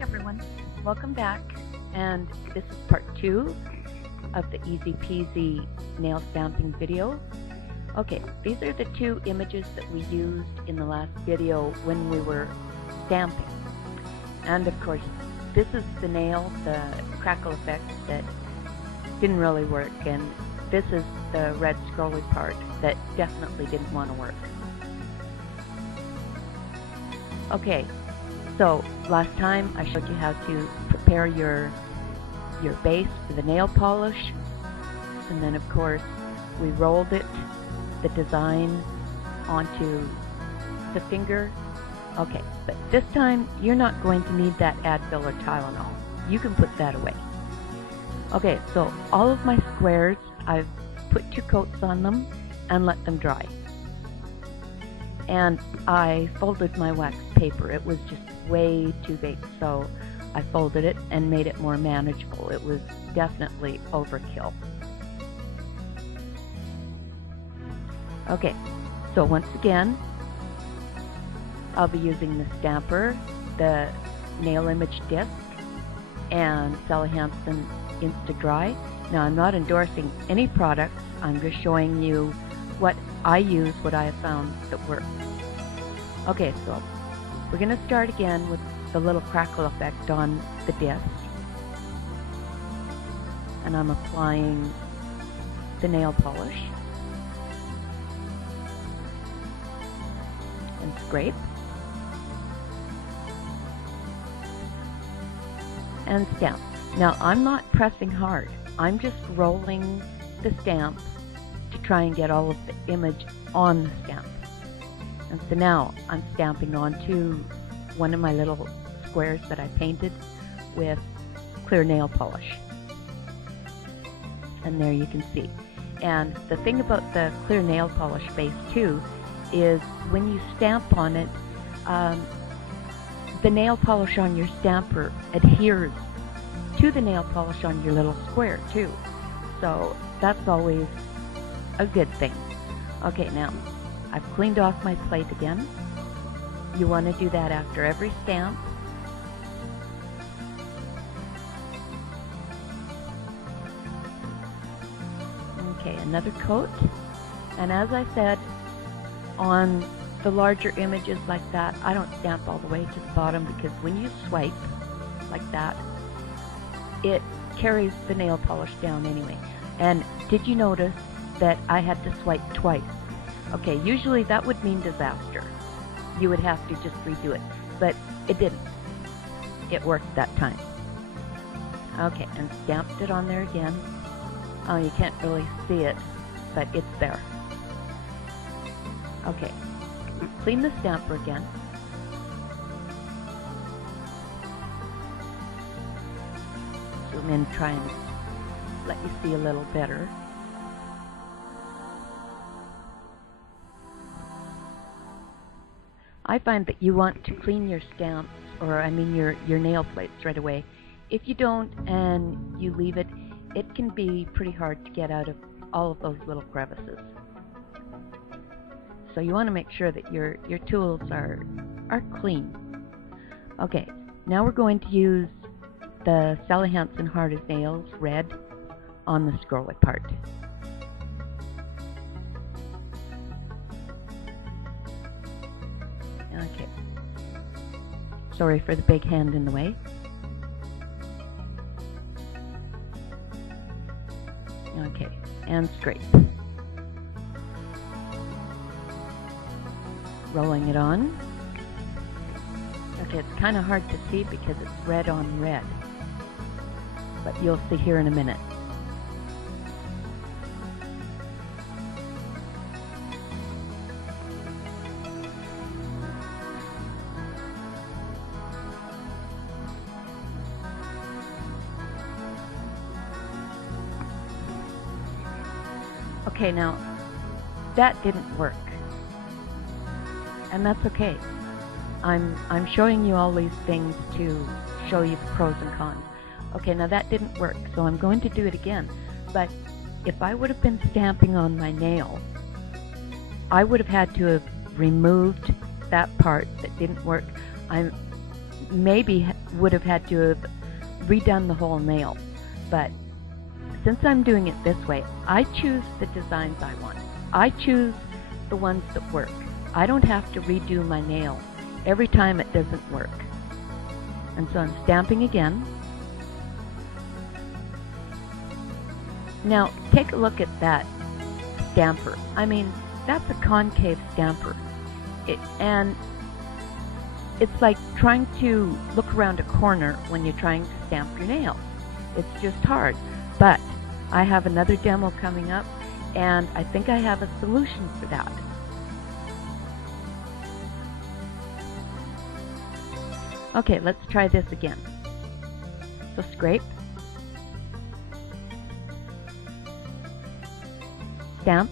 everyone, welcome back, and this is part 2 of the Easy Peasy nail stamping video. Okay, these are the 2 images that we used in the last video when we were stamping. And of course, this is the nail, the crackle effect that didn't really work, and this is the red scrolly part that definitely didn't want to work. Okay, so last time I showed you how to prepare your base for the nail polish, and then of course we rolled it, the design, onto the finger. Okay, but this time you're not going to need that Advil or Tylenol. You can put that away. Okay, so all of my squares, I've put 2 coats on them and let them dry. And I folded my wax paper. It was just way too big, so I folded it and made it more manageable. It was definitely overkill. Okay, so once again, I'll be using the stamper, the nail image disc, and Sally Hansen Insta-Dry. Now, I'm not endorsing any products. I'm just showing you what I use, what I have found that works. Okay, so we're going to start again with the little crackle effect on the disc. And I'm applying the nail polish. And scrape. And stamp. Now, I'm not pressing hard. I'm just rolling the stamp to try and get all of the image on the stamp. And so now I'm stamping onto one of my little squares that I painted with clear nail polish. And there you can see. And the thing about the clear nail polish base too is when you stamp on it, the nail polish on your stamper adheres to the nail polish on your little square too. So that's always a good thing. Okay, now I've cleaned off my plate again. You want to do that after every stamp. Okay, another coat. And as I said, on the larger images like that, I don't stamp all the way to the bottom, because when you swipe like that, it carries the nail polish down anyway. And did you notice that I had to swipe twice? Okay, usually that would mean disaster. You would have to just redo it, but it didn't. It worked that time. Okay, and stamped it on there again. Oh, you can't really see it, but it's there. Okay, clean the stamper again. Zoom in, try and let you see a little better. I find that you want to clean your stamps, or I mean your nail plates right away. If you don't and you leave it, it can be pretty hard to get out of all of those little crevices. So you want to make sure that your tools are clean. Okay, now we're going to use the Sally Hansen Heart as Nails red on the scrolly part. Okay. Sorry for the big hand in the way. Okay, and scrape. Rolling it on. Okay, it's kind of hard to see because it's red on red, but you'll see here in a minute. Okay, now that didn't work, and that's okay. I'm showing you all these things to show you the pros and cons. Okay, now that didn't work, so I'm going to do it again. But if I would have been stamping on my nail, I would have had to have removed that part that didn't work. maybe would have had to have redone the whole nail. But since I'm doing it this way, I choose the designs I want. I choose the ones that work. I don't have to redo my nail every time it doesn't work. And so I'm stamping again. Now take a look at that stamper. I mean, that's a concave stamper. And it's like trying to look around a corner when you're trying to stamp your nail. It's just hard. But I have another demo coming up, and I think I have a solution for that. Okay, let's try this again. So scrape, stamp.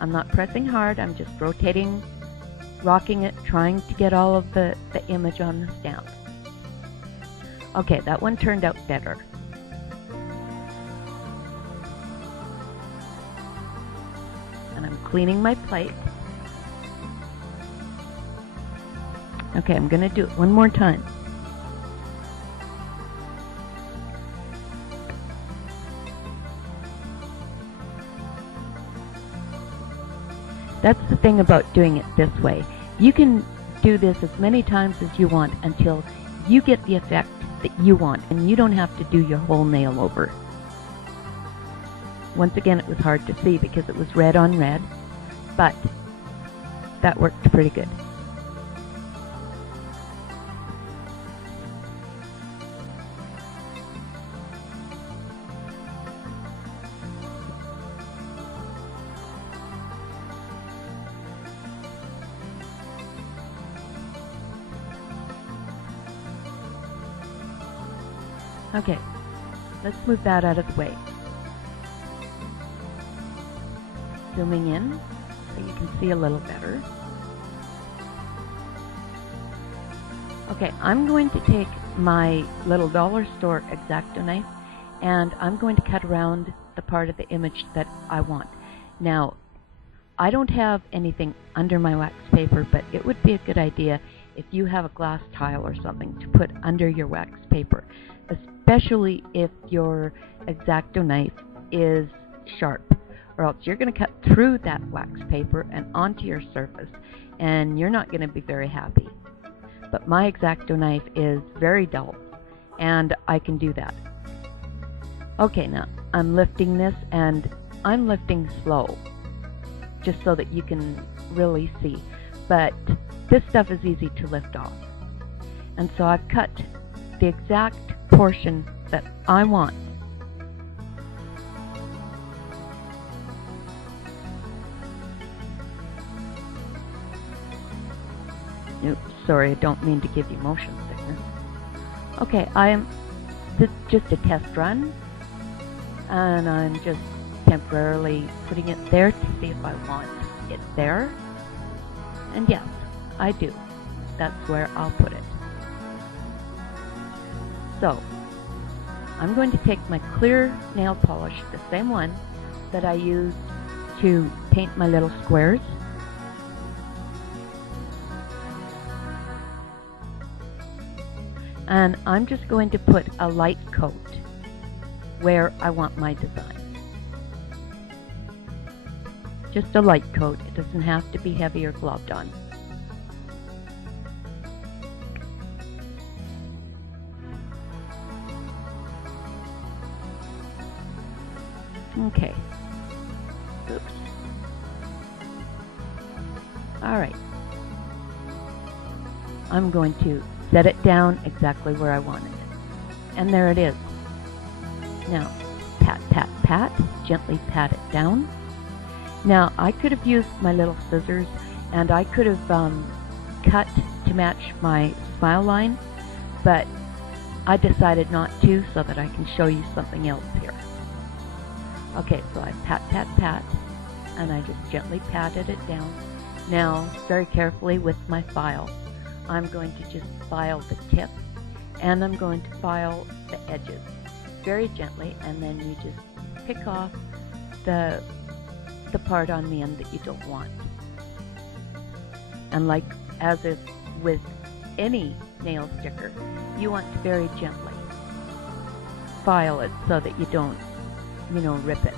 I'm not pressing hard, I'm just rotating, rocking it, trying to get all of the image on the stamp. Okay, that one turned out better. And I'm cleaning my plate. Okay, I'm going to do it one more time. That's the thing about doing it this way. You can do this as many times as you want until you get the effect that you want, and you don't have to do your whole nail over. Once again, it was hard to see because it was red on red, but that worked pretty good. Okay, let's move that out of the way. Zooming in so you can see a little better. Okay, I'm going to take my little dollar store X-Acto knife and I'm going to cut around the part of the image that I want. Now, I don't have anything under my wax paper, but it would be a good idea if you have a glass tile or something to put under your wax paper, especially if your X-Acto knife is sharp, or else you're going to cut through that wax paper and onto your surface, and you're not going to be very happy. But my X-Acto knife is very dull, and I can do that. Okay, now I'm lifting this, and I'm lifting slow, just so that you can really see. But this stuff is easy to lift off. And so I've cut the exact portion that I want. Oops, sorry, I don't mean to give you motion sickness. Okay, this is just a test run, and I'm just temporarily putting it there to see if I want it there. And yes, I do. That's where I'll put it. So, I'm going to take my clear nail polish, the same one that I used to paint my little squares. And I'm just going to put a light coat where I want my design. Just a light coat. It doesn't have to be heavy or gloved on. Okay. Oops. Alright. I'm going to set it down exactly where I want it. And there it is. Now, pat, pat, pat. Gently pat it down. Now, I could have used my little scissors, and I could have cut to match my smile line, but I decided not to so that I can show you something else here. Okay, so I pat, pat, pat, and I just gently patted it down. Now, very carefully with my file, I'm going to just file the tip, and I'm going to file the edges very gently, and then you just pick off the part on the end that you don't want. And like as if with any nail sticker, you want to very gently file it so that you don't, rip it.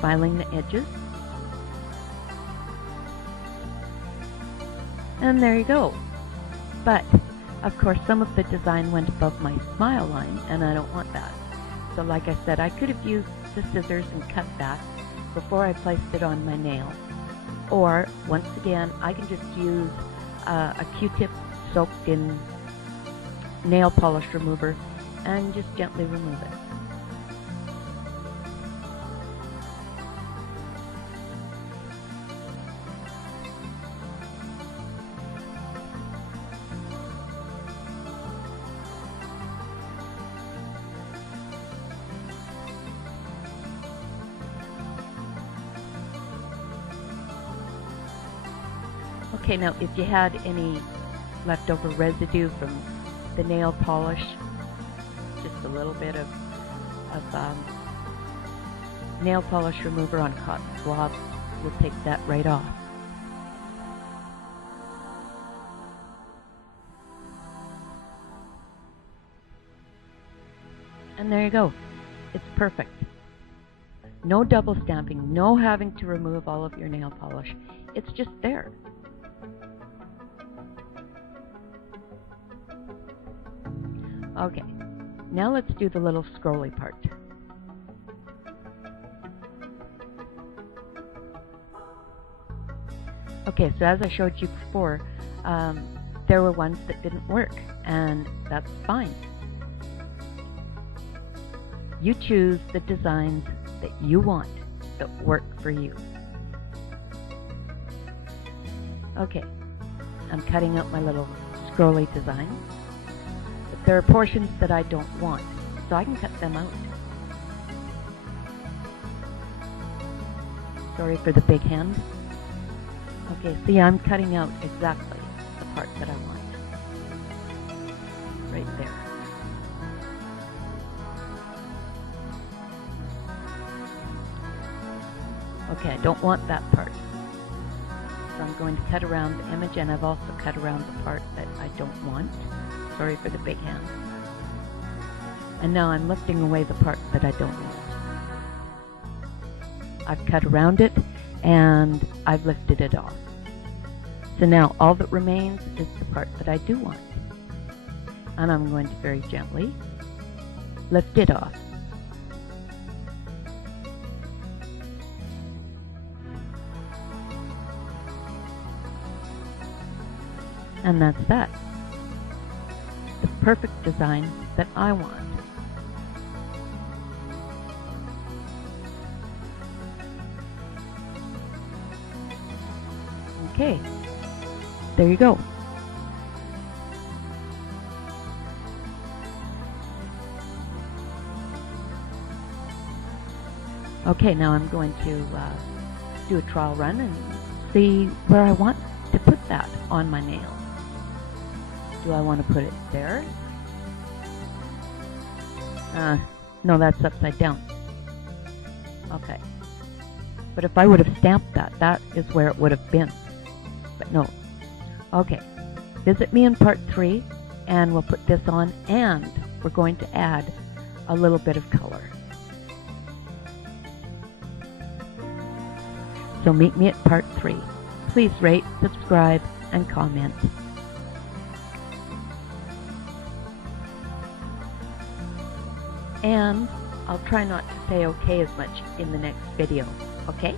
Filing the edges. And there you go. But, of course, some of the design went above my smile line, and I don't want that. So like I said, I could have used the scissors and cut that before I placed it on my nail. Or, once again, I can just use a Q-tip soaked in nail polish remover and just gently remove it. Okay, now if you had any leftover residue from the nail polish, just a little bit of nail polish remover on a cotton swab, we'll take that right off. And there you go. It's perfect. No double stamping, no having to remove all of your nail polish. It's just there. Okay, now let's do the little scrolly part. Okay, so as I showed you before, there were ones that didn't work, and that's fine. You choose the designs that you want that work for you. Okay, I'm cutting out my little scrolly design. But there are portions that I don't want, so I can cut them out. Sorry for the big hand. Okay, see, I'm cutting out exactly the part that I want. Right there. Okay, I don't want that part. So I'm going to cut around the image, and I've also cut around the part that I don't want. Sorry for the big hand. And now I'm lifting away the part that I don't want. I've cut around it, and I've lifted it off. So now all that remains is the part that I do want. And I'm going to very gently lift it off. And that's that. The perfect design that I want. Okay, there you go. Okay, now I'm going to do a trial run and see where I want to put that on my nail. Do I want to put it there? No, that's upside down. Okay. But if I would have stamped that, that is where it would have been. But no. Okay. Visit me in part 3, and we'll put this on, and we're going to add a little bit of color. So meet me at part 3. Please rate, subscribe, and comment. And I'll try not to say okay as much in the next video, okay?